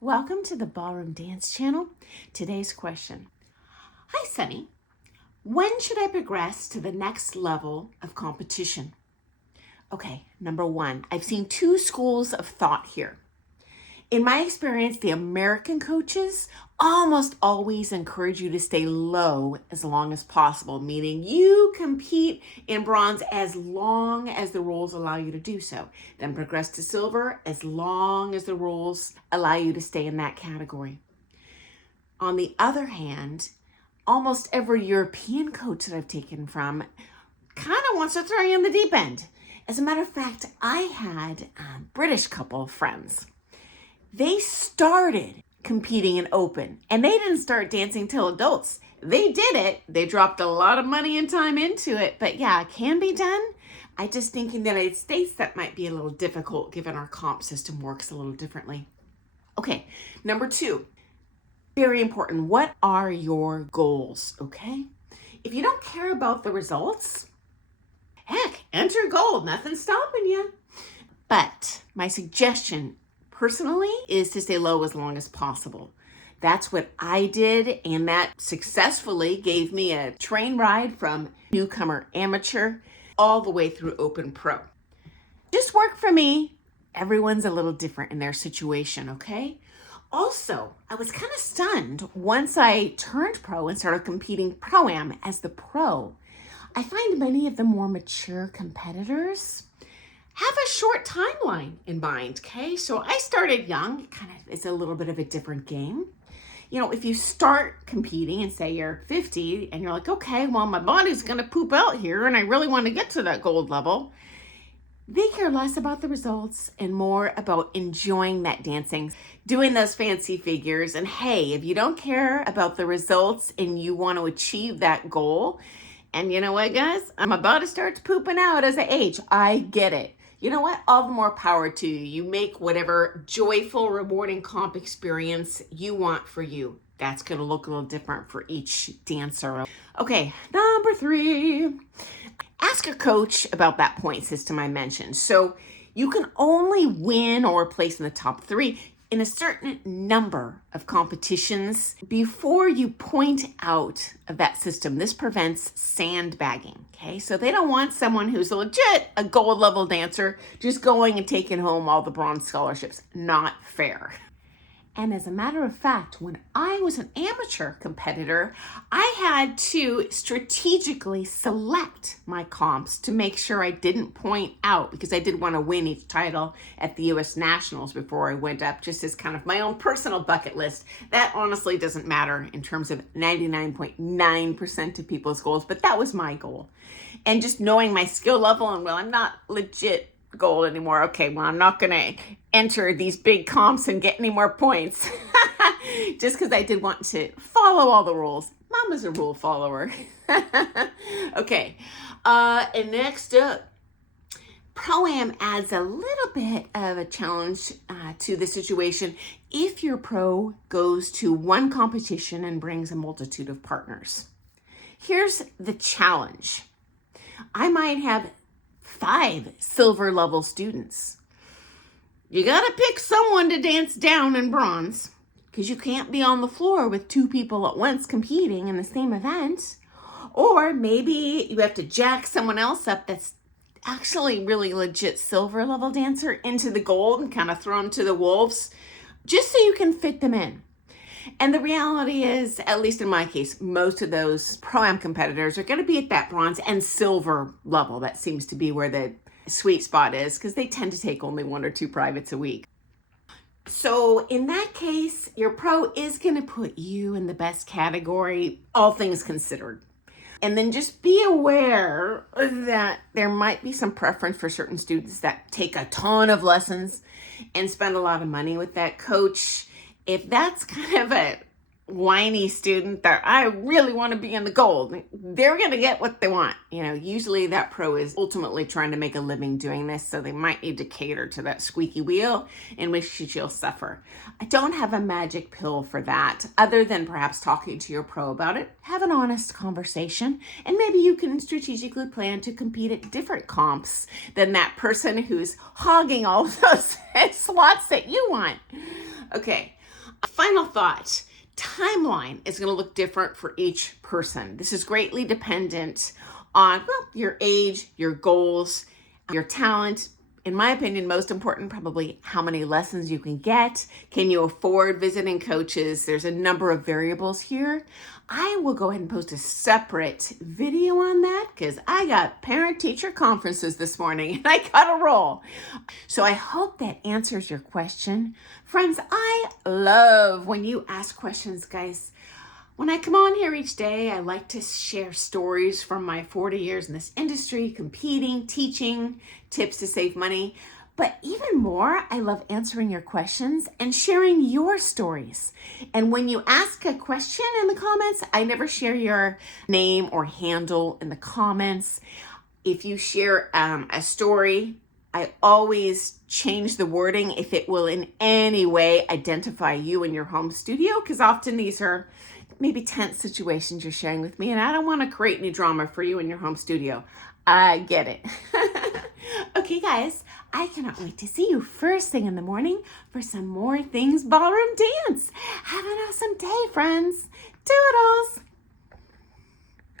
Welcome to the Ballroom Dance channel. Today's question. Hi, Sunny. When should I progress to the next level of competition? Okay, number one, I've seen two schools of thought here. In my experience, the American coaches almost always encourage you to stay low as long as possible, meaning you compete in bronze as long as the rules allow you to do so. Then progress to silver as long as the rules allow you to stay in that category. On the other hand, almost every European coach that I've taken from kind of wants to throw you in the deep end. As a matter of fact, I had a British couple of friends. They started competing in open and they didn't start dancing till adults. They did it. They dropped a lot of money and time into it, but yeah, it can be done. I just think in the United States that might be a little difficult given our comp system works a little differently. Okay, number two, very important. What are your goals? Okay. If you don't care about the results, heck, enter gold. Nothing's stopping you. But my suggestion personally is to stay low as long as possible. That's what I did, and that successfully gave me a train ride from newcomer amateur all the way through open pro. Just worked for me. Everyone's a little different in their situation, okay? Also, I was kind of stunned once I turned pro and started competing pro-am as the pro. I find many of the more mature competitors have a short timeline in mind, okay? So I started young, it's a little bit of a different game. You know, if you start competing and say you're 50 and you're like, okay, well, my body's gonna poop out here and I really wanna get to that gold level, they care less about the results and more about enjoying that dancing, doing those fancy figures. And hey, if you don't care about the results and you want to achieve that goal, and you know what, guys? My body starts pooping out as I age. I get it. You know what? All the more power to you. You make whatever joyful, rewarding comp experience you want for you. That's going to look a little different for each dancer. Okay, number three. Ask a coach about that point system I mentioned. So you can only win or place in the top three in a certain number of competitions before you point out of that system. This prevents sandbagging, okay? So they don't want someone who's legit a gold level dancer just going and taking home all the bronze scholarships. Not fair. And as a matter of fact, when I was an amateur competitor, I had to strategically select my comps to make sure I didn't point out, because I did want to win each title at the US Nationals before I went up, just as kind of my own personal bucket list. That honestly doesn't matter in terms of 99.9% of people's goals, but that was my goal. And just knowing my skill level and, well, I'm not legit gold anymore. Okay, well, I'm not going to enter these big comps and get any more points just because I did want to follow all the rules. Mama's a rule follower. Okay, and next up, Pro-Am adds a little bit of a challenge to the situation if your pro goes to one competition and brings a multitude of partners. Here's the challenge. I might have 5 silver level students. You gotta pick someone to dance down in bronze because you can't be on the floor with 2 people at once competing in the same event. Or maybe you have to jack someone else up that's actually really legit silver level dancer into the gold and kind of throw them to the wolves just so you can fit them in. And the reality is, at least in my case, most of those pro-am competitors are going to be at that bronze and silver level. That seems to be where the sweet spot is because they tend to take only 1 or 2 privates a week. So in that case, your pro is going to put you in the best category, all things considered. And then just be aware that there might be some preference for certain students that take a ton of lessons and spend a lot of money with that coach. If that's kind of a whiny student that I really want to be in the gold, they're going to get what they want. You know, usually that pro is ultimately trying to make a living doing this, so they might need to cater to that squeaky wheel in which you'll suffer. I don't have a magic pill for that, other than perhaps talking to your pro about it. Have an honest conversation, and maybe you can strategically plan to compete at different comps than that person who's hogging all of those slots that you want. Okay. Final thought. Timeline is going to look different for each person. This is greatly dependent on, well, your age, your goals, your talent. In my opinion, most important, probably how many lessons you can get. Can you afford visiting coaches? There's a number of variables here. I will go ahead and post a separate video on that because I got parent-teacher conferences this morning and I got a roll. So I hope that answers your question. Friends, I love when you ask questions, guys. When I come on here each day, I like to share stories from my 40 years in this industry, competing, teaching, tips to save money. But even more, I love answering your questions and sharing your stories. And when you ask a question in the comments, I never share your name or handle in the comments. If you share a story, I always change the wording if it will in any way identify you in your home studio, because often these are maybe tense situations you're sharing with me, and I don't want to create any drama for you in your home studio. I get it. Okay, guys, I cannot wait to see you first thing in the morning for some more things ballroom dance. Have an awesome day, friends. Doodles.